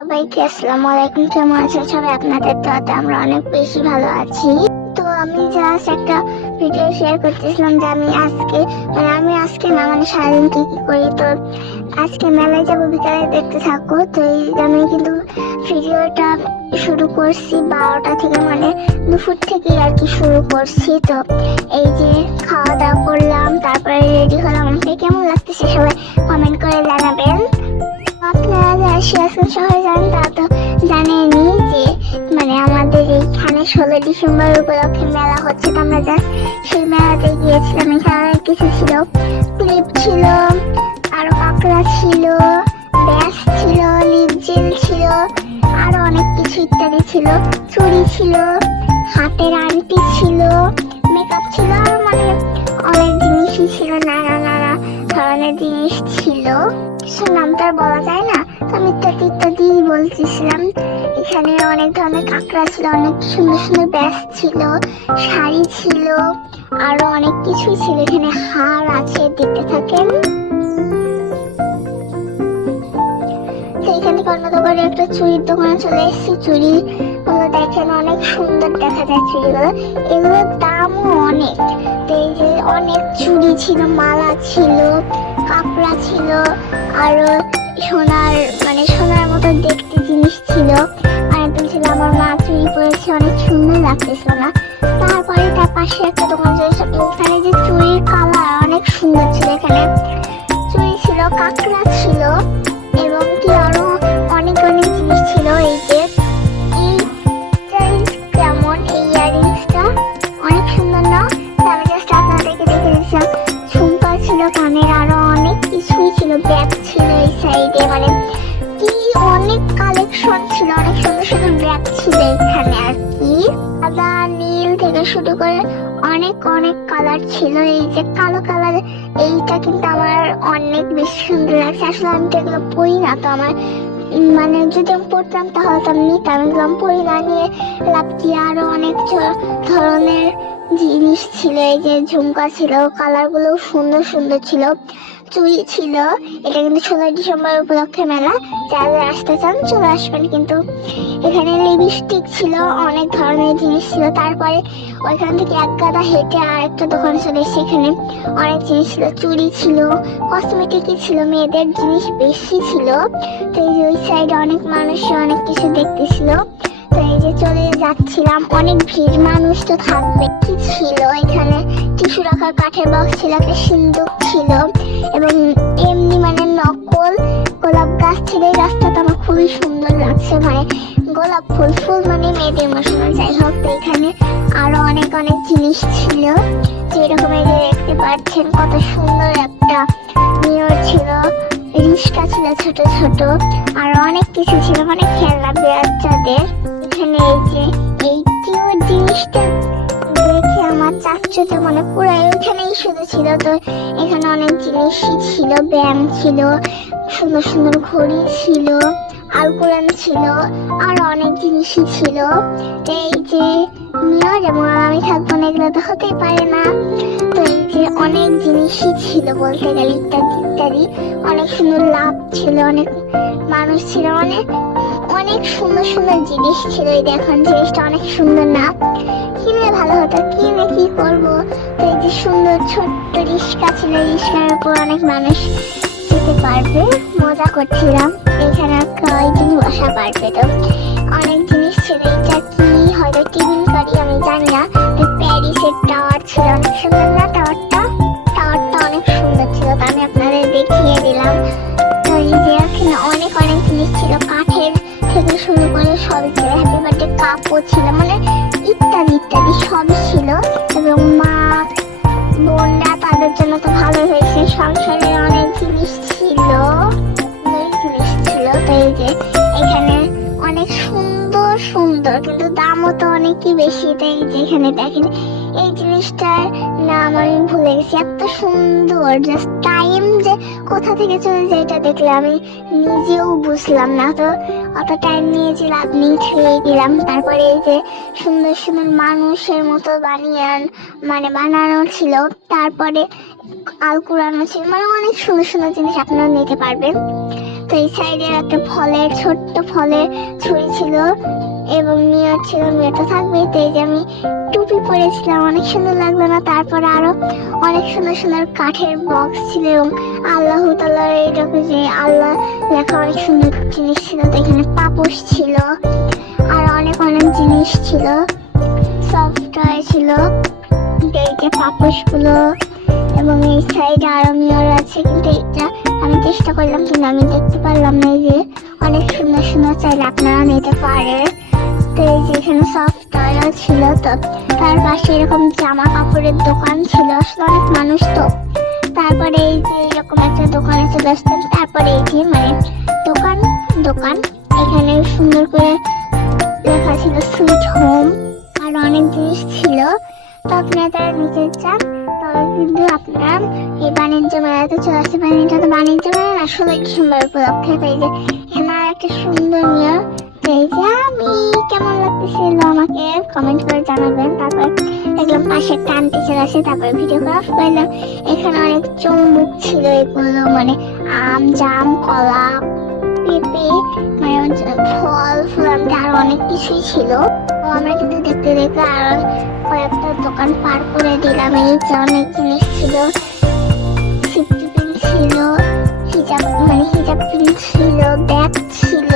সবাইকে আসসালামু আলাইকুম। কেমন আছেন সবাই? আপনাদের দোয়াতে আমরা অনেক বেশি ভালো আছি। তো আমি জাস্ট একটা ভিডিও শেয়ার করতেছিলাম যে আমি আজকে না সারাদিন কি কি করি। তো আজকে মেলায় যাবো, বিকালে দেখতে থাকো। তো আমি কিন্তু ভিডিওটা শুরু করছি 12টা থেকে, দুপুর থেকে আর কি শুরু করছি। তো এই যে খাওয়া দাওয়া করলাম, তারপরে রেডি হলাম। আমাকে কেমন লাগতেছে সবাই কমেন্ট করে জানাবেন। আপনারা যারা সিরাজগঞ্জ শহরে যান তারা তো জানেনই যে আমাদের এইখানে 16 ডিসেম্বর উপলক্ষে মেলা হচ্ছে। তো আমরা জাস্ট সেই মেলাতে গিয়েছিলাম। এখানে অনেক কিছু ছিল, ক্লিপ ছিল, আরো কাঁকড়া ছিল, ব্যাস ছিল, লিপ জেল ছিল, আরো অনেক কিছু ইত্যাদি ছিল। চুড়ি ছিল, হাতের আংটি ছিল, মেকআপ ছিল, আর অনেক জিনিসই ছিল, নানা নানা ধরনের জিনিস ছিল। নাম তো আর বলা যায় না, তো আমি ইত্যাদি ইত্যাদি বলতেছিলাম। এখানে অনেক ধরনের কাঁকড়া ছিল, অনেক সুন্দর সুন্দর ব্যাস ছিল, শাড়ি ছিল, আরো অনেক কিছুই ছিল। এখানে হার আছে, দেখতে থাকেন। এখান থেকে অন্য দোকানে একটা চুড়ির দোকানে চলে এসেছি। চুড়ি গুলো দেখেন, অনেক সুন্দর দেখা যায় চুড়িগুলো। এগুলোর দামও অনেক। তো এই যে অনেক চুড়ি ছিল, মালা ছিল, কাপড়া ছিল, আরো সোনার মতো দেখতে জিনিস ছিল। অনেকদিন ছিল, আমার মা চুড়ি পরেছে, অনেক সুন্দর লাগতেছিল না। তারপরে তার পাশে একটা দোকান ছিল, এখানে যে চুড়ির কালার অনেক সুন্দর ছিল। এখানে চুড়ি ছিল, কাঁকড়া ছিল, এবং কি আরো অনেক অনেক জিনিস ছিল। এই যে কেমন এই ইয়ারিংসটা অনেক সুন্দর না? আমি জাস্ট আপনাদেরকে দেখে দিচ্ছিলাম। ঝুমকা ছিল, কানের আরো অনেক কিছুই ছিল, ব্যাগ ছিল এই সাইডে, কি অনেক কালেকশন ছিল, অনেক সুন্দর সুন্দর ব্যাগ ছিল এখানে আর কি। সাদা নীল থেকে শুরু করে অনেক অনেক কালার ছিল। এই যে কালো কালার, এইটা কিন্তু আমার অনেক বেশি সুন্দর লাগছে। আসলে আমি তো এগুলো পরি না, তো আমার যদি আমি পড়তাম তাহলে তো আমি নিতাম। এগুলো আমি পরি না, নিয়ে লাভ কি। আরো অনেক ধরনের জিনিস ছিল। এই যে ঝুমকা ছিল, কালার গুলো সুন্দর সুন্দর ছিল। চুড়ি ছিল। এটা কিন্তু 16 ডিসেম্বর উপলক্ষে মেলা, যারা আসতে চান চলে আসবেন। কিন্তু এখানে লিপস্টিক ছিল, অনেক ধরনের জিনিস ছিল। তারপরে ওইখান থেকে এক গাদা হেঁটে আর একটা দোকান চলে এসেছে। এখানে অনেক জিনিস ছিল, চুড়ি ছিল, কসমেটিকই ছিল, মেয়েদের জিনিস বেশি ছিল। তো এই যে ওই সাইডে অনেক মানুষ অনেক কিছু দেখতেছিল। তো এই যে চলে যাচ্ছিলাম, অনেক ভিড়, মানুষ তো থাকবে। কি ছিল এখানে? টিস্যু রাখার কাঠের বক্স ছিল, একটা সিন্দুক ছিল, এবং এমনি নকল গোলাপ গাছ ছিল। এই গাছটা তো আমার খুবই সুন্দর লাগছে, গোলাপ ফুল ফুল মেয়েদের মশলা। যাই হোক, তো এখানে আরো অনেক অনেক জিনিস ছিল, যেরকম এই যে দেখতে পাচ্ছেন কত সুন্দর একটা মিরর ছিল, রিস্কা ছিল ছোট ছোট, আর অনেক কিছু ছিল, খেলনা বাচ্চাদের। এখানে এই যে এই কিউট জিনিসটা দেখে আমার চাচ্চুতে পুরো ওইখানেই শুধু ছিল। তো এখানে অনেক জিনিসই ছিল, ব্যায়াম ছিল, সুন্দর সুন্দর ঘড়ি ছিল, আলকুরান ছিল, আর অনেক জিনিসই ছিল। এই যে মিরর, যেমন আমি থাকবো না, এগুলো তো হতেই পারে না। তো এই যে অনেক জিনিসই ছিল বলতে গেলে, ইত্যাদি ইত্যাদি। অনেক সুন্দর লাভ ছিল, অনেক মানুষ ছিল, অনেক সুন্দর সুন্দর জিনিস ছিল। এই দেখুন, জিনিসটা অনেক সুন্দর না? কিনলে ভালো হতো, কিনে কি করবো। তো এই যে সুন্দর ছোট্ট রিস্কা ছিল, রিস্কার উপর অনেক মানুষ যেতে পারবে। মজা করছিলাম, এখানে কয়েকদিন বসা পারবে। তো অনেক জিনিস ছিল। এটা কি, হয়তো টিফিন করি, আমি জানি না। প্যারিসের টাওয়ার ছিল, অনেক সুন্দর না? টাওয়ারটা অনেক সুন্দর ছিল, তো আমি আপনাদের দেখিয়ে দিলাম। তো এই যে এখানে অনেক অনেক জিনিস ছিল, কাঠের থেকে শুরু করে সবই ছিল। হ্যাপি বার্থডে কাপও ছিল, ইত্যাদি ইত্যাদি সবই ছিল। এবং মা বোনরা, তাদের জন্য তো ভালো হয়েছে। সংসারের অনেক জিনিস ছিল, তো এই যে এখানে অনেক সুন্দর সুন্দর, কিন্তু দামও তো অনেকই বেশি। তাই এই যে এখানে দেখেন, এই জিনিসটার নাম আমি ভুলে গেছি। এত সুন্দর, জাস্ট টাইম যে কোথা থেকে চলে যায় এটা দেখলে আমি নিজেও বুঝলাম না। তো অত টাইম নিয়েছি, লাভ নেই, ছুঁয়ে দিলাম। তারপরে এই যে সুন্দর সুন্দর মানুষের মতো বানানো ছিল। তারপরে আল কুরানো ছিল, অনেক সুন্দর সুন্দর জিনিস আপনারা নিতে পারবেন। তো এই সাইডে একটা ছোট্ট ফলের ছুরি ছিল এবং মেয়ে ছিল, মেয়ে তো থাকবেই। তো এই যে আমি টুপি পরেছিলাম, অনেক সুন্দর লাগলো না? তারপরে আরো অনেক সুন্দর সুন্দর কাঠের বক্স ছিল এবং আল্লাহ তাআলার এইরকম যে আল্লাহ লেখা অনেক সুন্দর জিনিস ছিল। তো এখানে পাপোশ ছিল আর অনেক অনেক জিনিস ছিল, সফটওয়্যার ছিল। এই যে পাপোশ গুলো এবং এই সাইডে আরো মিরর আছে, কিন্তু এটা আমি চেষ্টা করলাম কিন্তু আমি দেখতে পারলাম না। এই যে অনেক সুন্দর সুন্দর, চাইলে আপনারা নিতে পারেন। তো এই যে এখানে সফটওয়্যার ছিল, তো তার পাশে এরকম জামা কাপড়ের দোকান ছিল, আসলে অনেক মানুষ তো। তারপরে এই যে এরকম একটা দোকানে চলে আসতাম। তারপরে এই যে মানে দোকান দোকান এখানে সুন্দর করে লেখা ছিল সুইট হোম, আর অনেক জিনিস ছিল। তো আপনারা যারা নিতে চান তবে কিন্তু আপনারা এই বাণিজ্য মেলাতে চলে আসতে পারেন। এটা তো বাণিজ্য মেলা না, 16 ডিসেম্বর উপলক্ষে। তাই যে এখানে আর একটা সুন্দর মিরর। এই যে আমি কেমন লাগতেছিল আমাকে কমেন্ট করে জানাবেন। তারপর দেখলাম পাশে একটা আন্টি চলে আসে, তারপরে ভিডিও করা করলাম। এখানে অনেক চুম্বুক ছিল, এগুলো মানে আম, জাম, কলা, পেঁপে, মানে ফল ফুলান্তি আরো অনেক কিছুই ছিল। তো আমরা কিন্তু দেখতে দেখতে আরো কয়েকটা দোকান পার করে দিলাম। এই যে অনেক জিনিস ছিল, সিফটি পিন ছিল, হিজাব পিন ছিল, ব্যাগ ছিল,